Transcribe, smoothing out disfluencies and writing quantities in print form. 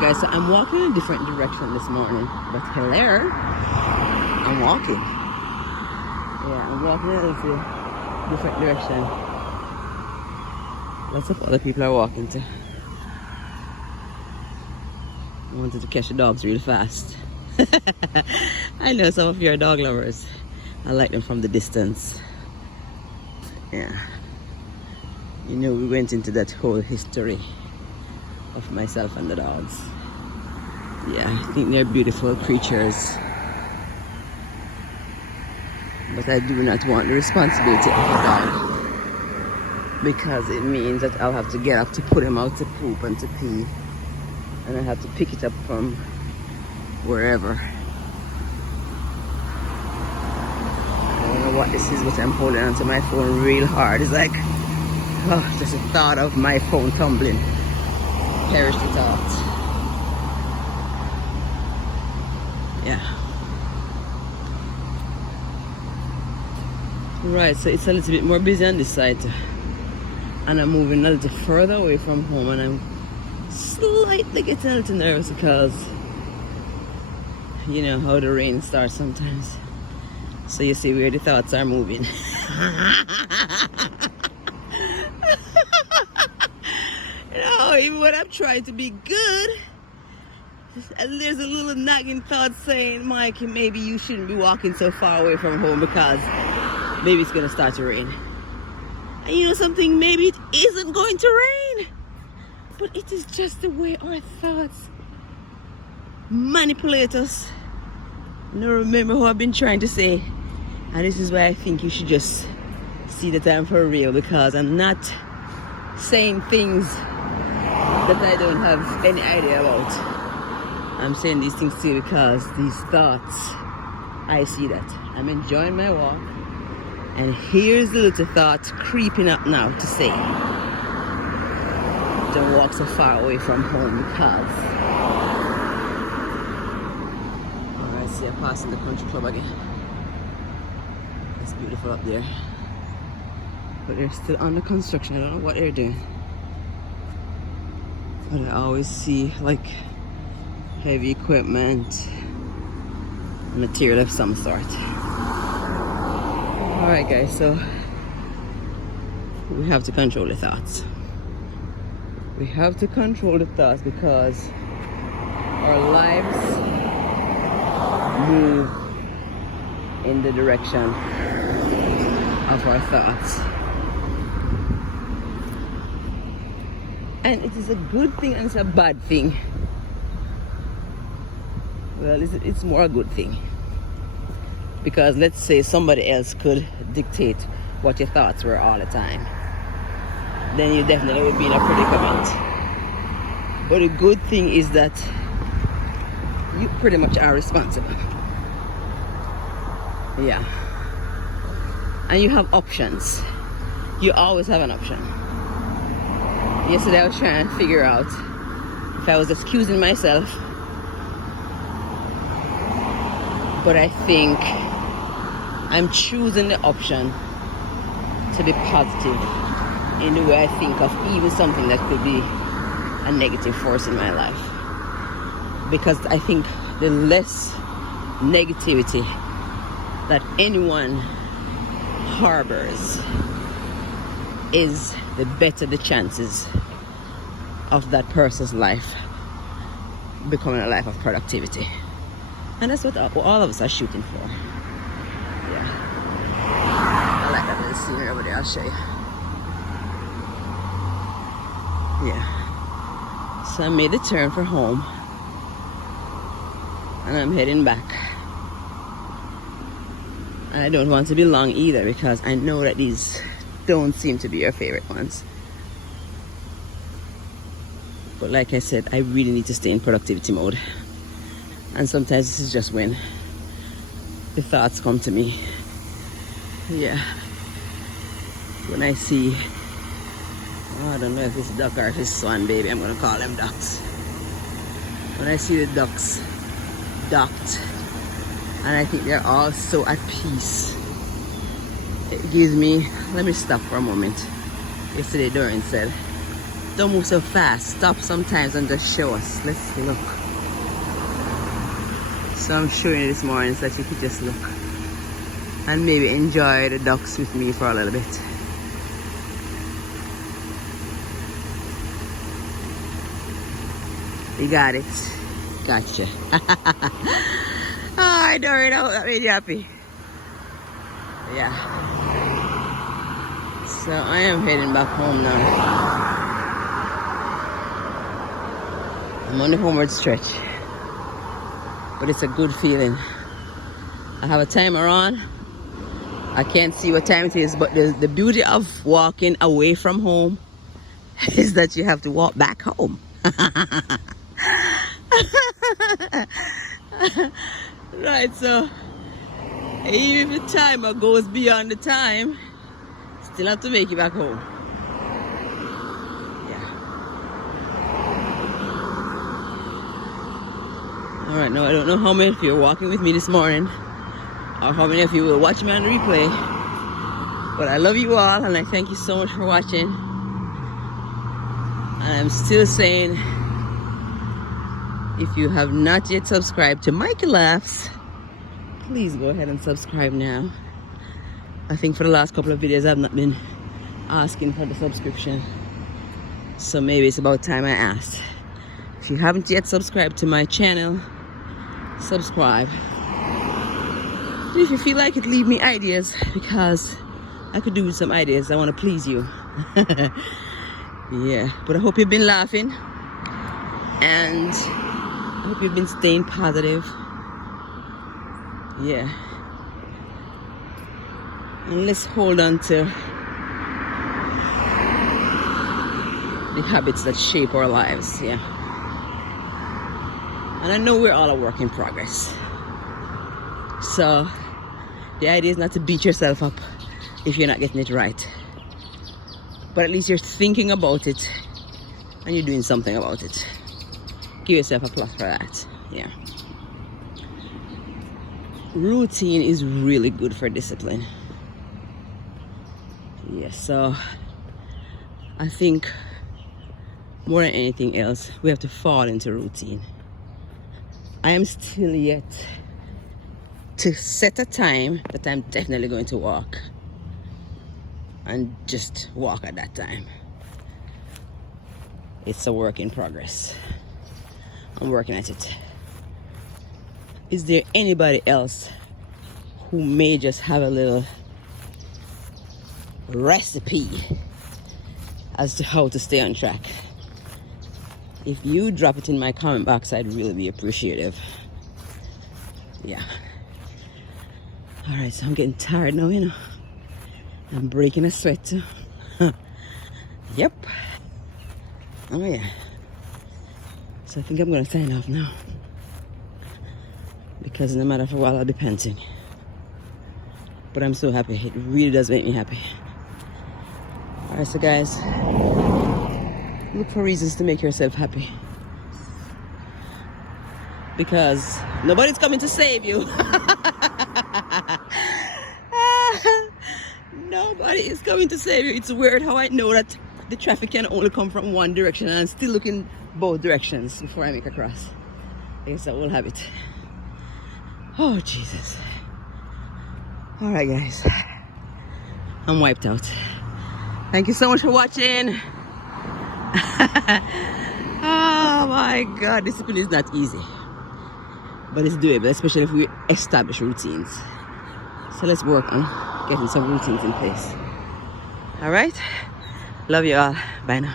Alright guys, so I'm walking in a different direction this morning. But hello, I'm walking. Yeah, I'm walking in a different direction. Lots of other people are walking too. I wanted to catch the dogs real fast. I know some of you are dog lovers. I like them from the distance. Yeah. You know, we went into that whole history of myself and the dogs. Yeah, I think they're beautiful creatures. But I do not want the responsibility of a dog, because it means that I'll have to get up to put him out to poop and to pee, and I have to pick it up from wherever. I don't know what this is, but I'm holding onto my phone real hard. It's like, oh, just the thought of my phone tumbling. Perish the thought. Yeah. Right, so it's a little bit more busy on this side, and I'm moving a little further away from home, and I'm slightly getting a little nervous because you know how the rain starts sometimes. So you see where the thoughts are moving. You know, even when I'm trying to be good, there's a little nagging thought saying, Mike, maybe you shouldn't be walking so far away from home because maybe it's gonna start to rain. And you know something, maybe it isn't going to rain, but it is just the way our thoughts manipulate us. Now remember who I've been trying to say, and this is why I think you should just see that I'm for real, because I'm not saying things that I don't have any idea about. I'm saying these things to you because these thoughts, I see that. I'm enjoying my walk, and here's the little thought creeping up now to say, don't walk so far away from home because... Alright, see, I'm passing the country club again. It's beautiful up there, but they're still under construction. I don't know what they're doing, but I always see like heavy equipment, material of some sort. Alright guys, so we have to control the thoughts. We have to control the thoughts because our lives move in the direction of our thoughts. And it is a good thing and it's a bad thing. Well, it's more a good thing. Because let's say somebody else could dictate what your thoughts were all the time, then you definitely would be in a predicament. But the good thing is that you pretty much are responsible. Yeah. And you have options. You always have an option. Yesterday I was trying to figure out if I was excusing myself, but I think I'm choosing the option to be positive in the way I think of even something that could be a negative force in my life. Because I think the less negativity that anyone harbors is, the better the chances of that person's life becoming a life of productivity. And that's what all of us are shooting for. Yeah. I like that little scenery over there, I'll show you. Yeah. So I made the turn for home, and I'm heading back. And I don't want to be long either because I know that these don't seem to be your favorite ones. But like I said, I really need to stay in productivity mode. And sometimes this is just when the thoughts come to me. Yeah. When I see, I don't know if it's duck or if it's swan, baby. I'm gonna call them ducks. When I see the ducks docked, and I think they're all so at peace, it gives me, let me stop for a moment. Yesterday Dorian said, Don't move so fast. Stop sometimes and just show us. Let's look. So I'm showing you this morning so that you could just look and maybe enjoy the ducks with me for a little bit. You got it. Gotcha. I know it. I'm really happy. Yeah. So I am heading back home now. I'm on the homeward stretch. But it's a good feeling. I have a timer on. I can't see what time it is, but the beauty of walking away from home is that you have to walk back home. Right, so even if the timer goes beyond the time, still have to make it back home. Yeah. Alright, now I don't know how many of you are walking with me this morning, or how many of you will watch me on replay, but I love you all and I thank you so much for watching. And I'm still saying, if you have not yet subscribed to Mikey Laughs, please go ahead and subscribe now. I think for the last couple of videos I've not been asking for the subscription, so maybe it's about time I asked. If you haven't yet subscribed to my channel, subscribe. If you feel like it, leave me ideas, because I could do with some ideas. I want to please you. Yeah, but I hope you've been laughing, and I hope you've been staying positive. Yeah. And let's hold on to the habits that shape our lives. Yeah. And I know we're all a work in progress. So the idea is not to beat yourself up if you're not getting it right. But at least you're thinking about it and you're doing something about it. Give yourself a plus for that. Yeah. Routine is really good for discipline. Yeah, so I think more than anything else, we have to fall into routine. I am still yet to set a time that I'm definitely going to walk, and just walk at that time. It's a work in progress. I'm working at it. Is there anybody else who may just have a little recipe as to how to stay on track? If you drop it in my comment box, I'd really be appreciative. Yeah. Alright, so I'm getting tired now, you know. I'm breaking a sweat too. Yep. Oh yeah. So I think I'm gonna sign off now, because no matter for a while I'll be panting. But I'm so happy. It really does make me happy. Alright, so guys, look for reasons to make yourself happy, because nobody's coming to save you. Nobody is coming to save you. It's weird how I know that the traffic can only come from one direction, and I'm still looking both directions before I make a cross. I guess I will have it. Oh, Jesus. All right, guys. I'm wiped out. Thank you so much for watching. Oh, my God. Discipline is not easy, but it's doable, especially if we establish routines. So let's work on getting some routines in place. All right? Love you all. Bye now.